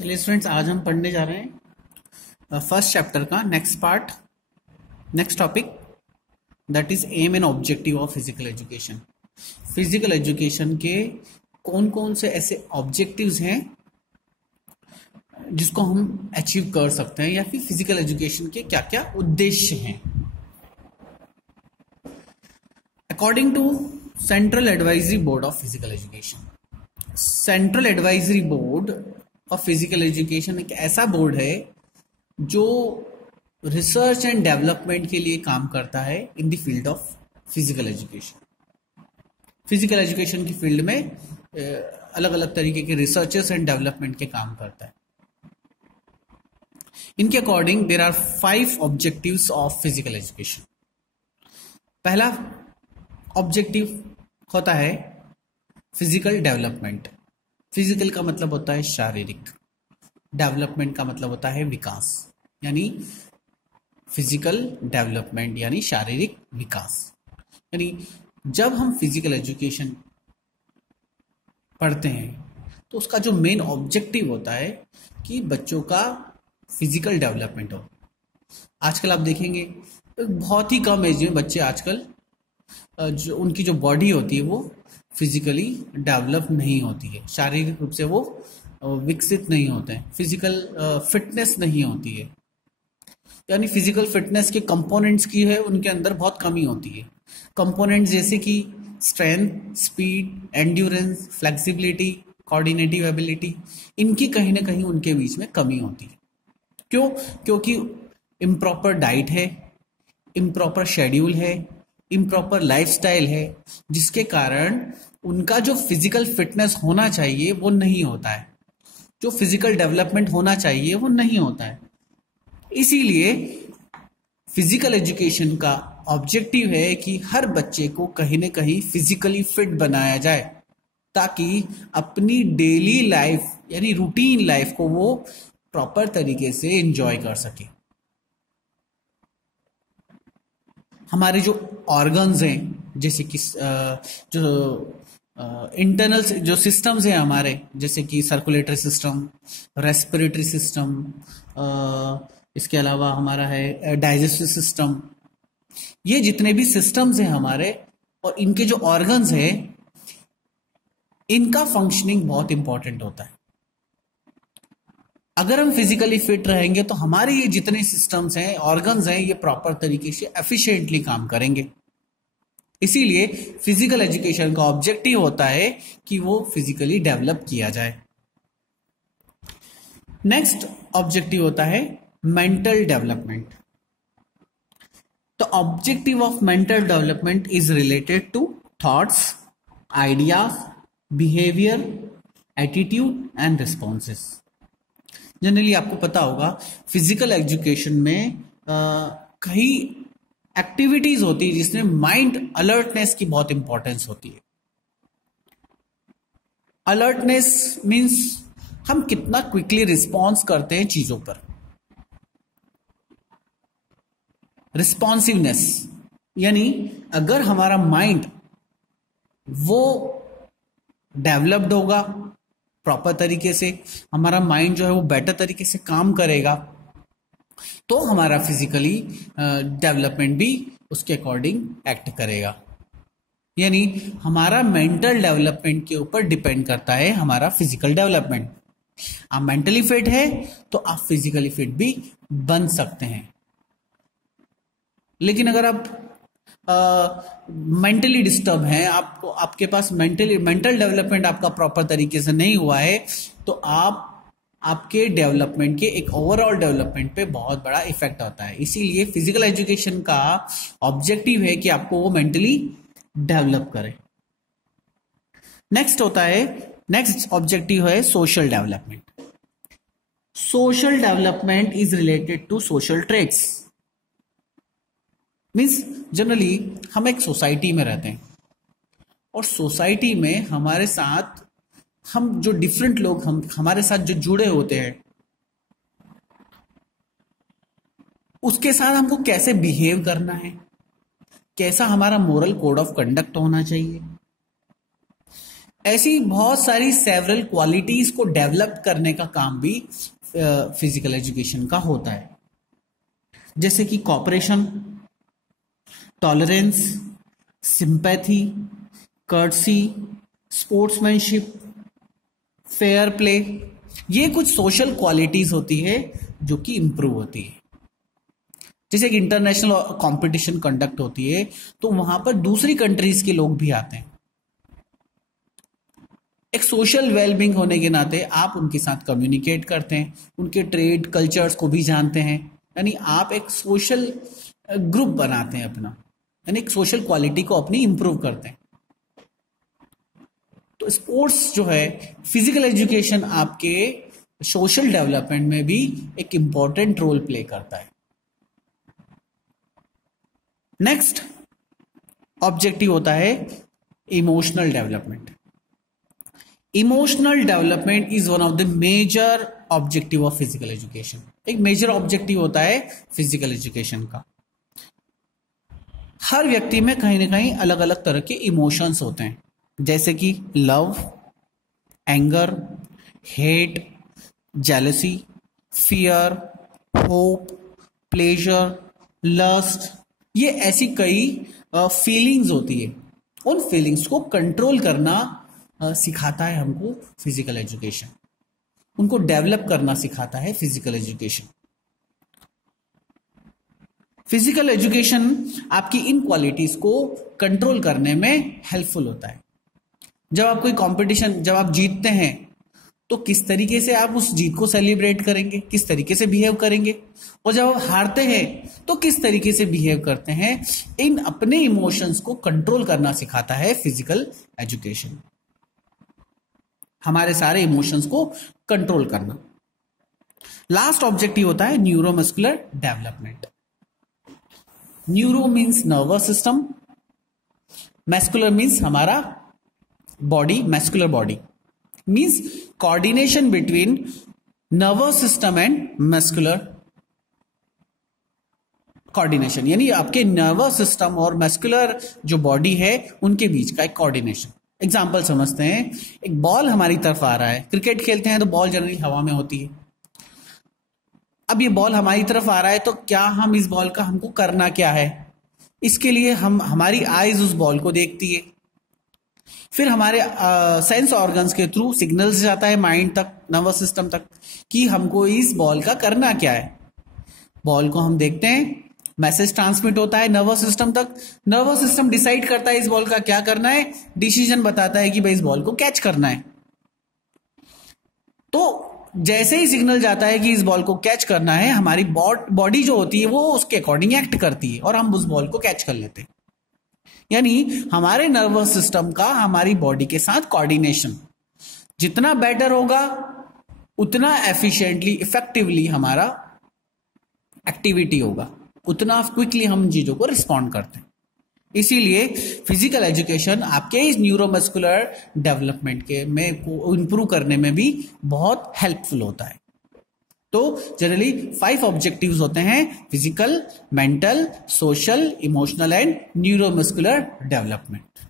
चलिए स्टूडेंट्स, आज हम पढ़ने जा रहे हैं फर्स्ट चैप्टर का next part, next topic, that is aim and objective of physical education. Physical education के कौन कौन से ऐसे ऑब्जेक्टिव्स हैं जिसको हम अचीव कर सकते हैं, या फिर फिजिकल एजुकेशन के क्या क्या उद्देश्य हैं। According to central advisory board of physical education, central advisory board of physical education एक ऐसा बोर्ड है जो रिसर्च एंड डेवलपमेंट के लिए काम करता है in the field of physical education. Physical education की फील्ड में अलग अलग तरीके के रिसर्चेस एंड डेवलपमेंट के काम करता है। इनके according there are 5 objectives of physical education. पहला ऑब्जेक्टिव होता है फिजिकल डेवलपमेंट। फिजिकल का मतलब होता है शारीरिक, डेवलपमेंट का मतलब होता है विकास, यानी फिजिकल डेवलपमेंट यानी शारीरिक विकास। यानी जब हम फिजिकल एजुकेशन पढ़ते हैं तो उसका जो मेन ऑब्जेक्टिव होता है कि बच्चों का फिजिकल डेवलपमेंट हो। आजकल आप देखेंगे बहुत ही कम एज में बच्चे आजकल जो उनकी जो बॉडी होती है वो फिजिकली डेवलप नहीं होती है, शारीरिक रूप से वो विकसित नहीं होते हैं, फिजिकल फिटनेस नहीं होती है, यानी फिजिकल फिटनेस के कंपोनेंट्स की है उनके अंदर बहुत कमी होती है। कंपोनेंट्स जैसे कि strength, speed, endurance, flexibility, coordinative ability, इनकी कहीं ना कहीं उनके बीच में कमी होती है। क्यों? क्योंकि इम्प्रॉपर डाइट है, इम्प्रॉपर शेड्यूल है, इम्प्रॉपर लाइफस्टाइल है, जिसके कारण उनका जो फिजिकल फिटनेस होना चाहिए वो नहीं होता है, जो फिजिकल डेवलपमेंट होना चाहिए वो नहीं होता है। इसीलिए फिजिकल एजुकेशन का ऑब्जेक्टिव है कि हर बच्चे को कहीं ना कहीं फिजिकली फिट बनाया जाए, ताकि अपनी डेली लाइफ यानी रूटीन लाइफ को वो प्रॉपर तरीके से एंजॉय कर सके। हमारे जो ऑर्गन्स हैं, जैसे कि जो इंटरनल जो सिस्टम्स हैं हमारे, जैसे कि सर्कुलेटरी सिस्टम, रेस्पिरेटरी सिस्टम, इसके अलावा हमारा है डाइजेस्टिव सिस्टम, ये जितने भी सिस्टम्स हैं हमारे और इनके जो ऑर्गन्स हैं, इनका फंक्शनिंग बहुत इंपॉर्टेंट होता है। अगर हम फिजिकली फिट रहेंगे तो हमारे ये जितने सिस्टम्स हैं, ऑर्गन्स हैं, ये प्रॉपर तरीके से एफिशिएंटली काम करेंगे। इसीलिए फिजिकल एजुकेशन का ऑब्जेक्टिव होता है कि वो फिजिकली डेवलप किया जाए। नेक्स्ट ऑब्जेक्टिव होता है mental development. The objective of mental development is related to thoughts, ideas, behaviour, attitude and responses. Generally आपको पता होगा फिजिकल एजुकेशन में कई एक्टिविटीज होती है जिसमें माइंड अलर्टनेस की बहुत इंपॉर्टेंस होती है। अलर्टनेस मींस हम कितना क्विकली रिस्पॉन्स करते हैं चीजों पर। रिस्पॉन्सिवनेस यानी अगर हमारा माइंड वो डेवलप्ड होगा प्रॉपर तरीके से, हमारा माइंड जो है वो बेटर तरीके से काम करेगा, तो हमारा फिजिकली डेवलपमेंट भी उसके अकॉर्डिंग एक्ट करेगा। यानी हमारा मेंटल डेवलपमेंट के ऊपर डिपेंड करता है हमारा फिजिकल डेवलपमेंट। आप मेंटली फिट है तो आप फिजिकली फिट भी बन सकते हैं। लेकिन अगर आप मेंटली डिस्टर्ब हैं, आपको आपके पास मेंटल डेवलपमेंट आपका प्रॉपर तरीके से नहीं हुआ है, तो आपके डेवलपमेंट के एक ओवरऑल डेवलपमेंट पे बहुत बड़ा इफेक्ट होता है। इसीलिए फिजिकल एजुकेशन का ऑब्जेक्टिव है कि आपको वो मेंटली डेवलप करे। नेक्स्ट ऑब्जेक्टिव है social development. Social development is related to social traits. Means generally हम एक सोसाइटी में रहते हैं और सोसाइटी में हमारे साथ हम जो डिफरेंट लोग हमारे साथ जो जुड़े होते हैं, उसके साथ हमको कैसे बिहेव करना है, कैसा हमारा मोरल कोड ऑफ कंडक्ट होना चाहिए, ऐसी बहुत सारी सेवरल क्वालिटीज को डेवलप करने का काम भी फिजिकल एजुकेशन का होता है, जैसे कि cooperation, tolerance, sympathy, courtesy, sportsmanship, fair play. ये कुछ सोशल क्वालिटीज होती है जो कि इंप्रूव होती है। जैसे कि इंटरनेशनल कंपटीशन कंडक्ट होती है तो वहां पर दूसरी कंट्रीज के लोग भी आते हैं। एक सोशल वेलबींग होने के नाते आप उनके साथ कम्युनिकेट करते हैं, उनके ट्रेड कल्चर्स को भी जानते हैं, यानी आप एक सोशल ग्रुप बनाते हैं अपना, यानी एक सोशल क्वालिटी को अपनी इंप्रूव करते हैं। तो स्पोर्ट्स जो है, फिजिकल एजुकेशन आपके सोशल डेवलपमेंट में भी एक इंपॉर्टेंट रोल प्ले करता है। नेक्स्ट ऑब्जेक्टिव होता है emotional development. Emotional development is one of the major objective of physical education. एक मेजर ऑब्जेक्टिव होता है फिजिकल एजुकेशन का। हर व्यक्ति में कहीं ना कहीं अलग अलग तरह के इमोशंस होते हैं, जैसे कि love, anger, hate, jealousy, fear, hope, pleasure, lust. ये ऐसी कई फीलिंग्स होती है। उन फीलिंग्स को कंट्रोल करना सिखाता है हमको फिजिकल एजुकेशन, उनको डेवलप करना सिखाता है फिजिकल एजुकेशन। फिजिकल एजुकेशन आपकी इन क्वालिटीज को कंट्रोल करने में हेल्पफुल होता है। जब आप कोई कंपटीशन, जब आप जीतते हैं तो किस तरीके से आप उस जीत को सेलिब्रेट करेंगे, किस तरीके से बिहेव करेंगे, और जब आप हारते हैं तो किस तरीके से बिहेव करते हैं। इन अपने इमोशंस को कंट्रोल करना सिखाता है फिजिकल एजुकेशन, हमारे सारे इमोशंस को कंट्रोल करना। लास्ट ऑब्जेक्टिव होता है neuromuscular development. Neuro means nervous system, muscular means हमारा body, muscular body means coordination between nervous system and muscular coordination, यानी आपके नर्वस सिस्टम और मैस्कुलर जो बॉडी है उनके बीच का एक कोऑर्डिनेशन। एग्जाम्पल समझते हैं। एक बॉल हमारी तरफ आ रहा है, क्रिकेट खेलते हैं तो बॉल जनरली हवा में होती है। अब ये बॉल हमारी तरफ आ रहा है तो क्या हम इस बॉल का हमको करना क्या है, इसके लिए हमारी आईज उस बॉल को देखती है, फिर हमारे सेंस ऑर्गन्स के थ्रू सिग्नल्स जाता है माइंड तक, नर्वस सिस्टम तक, कि हमको इस बॉल का करना क्या है। बॉल को हम देखते हैं, मैसेज ट्रांसमिट होता है नर्वस सिस्टम तक, नर्वस सिस्टम डिसाइड करता है इस बॉल का क्या करना है, डिसीजन बताता है कि भाई इस बॉल को कैच करना है। तो जैसे ही सिग्नल जाता है कि इस बॉल को कैच करना है, हमारी बॉडी जो होती है वो उसके अकॉर्डिंग एक्ट करती है और हम उस बॉल को कैच कर लेते हैं। यानी हमारे नर्वस सिस्टम का हमारी बॉडी के साथ कोऑर्डिनेशन जितना बेटर होगा उतना एफिशिएंटली, इफेक्टिवली हमारा एक्टिविटी होगा, उतना क्विकली हम चीजों को रिस्पॉन्ड करते हैं। इसीलिए फिजिकल एजुकेशन आपके इस न्यूरोमस्कुलर डेवलपमेंट के में को इंप्रूव करने में भी बहुत हेल्पफुल होता है। तो जनरली 5 ऑब्जेक्टिव्स होते हैं: physical, mental, social, emotional and neuromuscular development.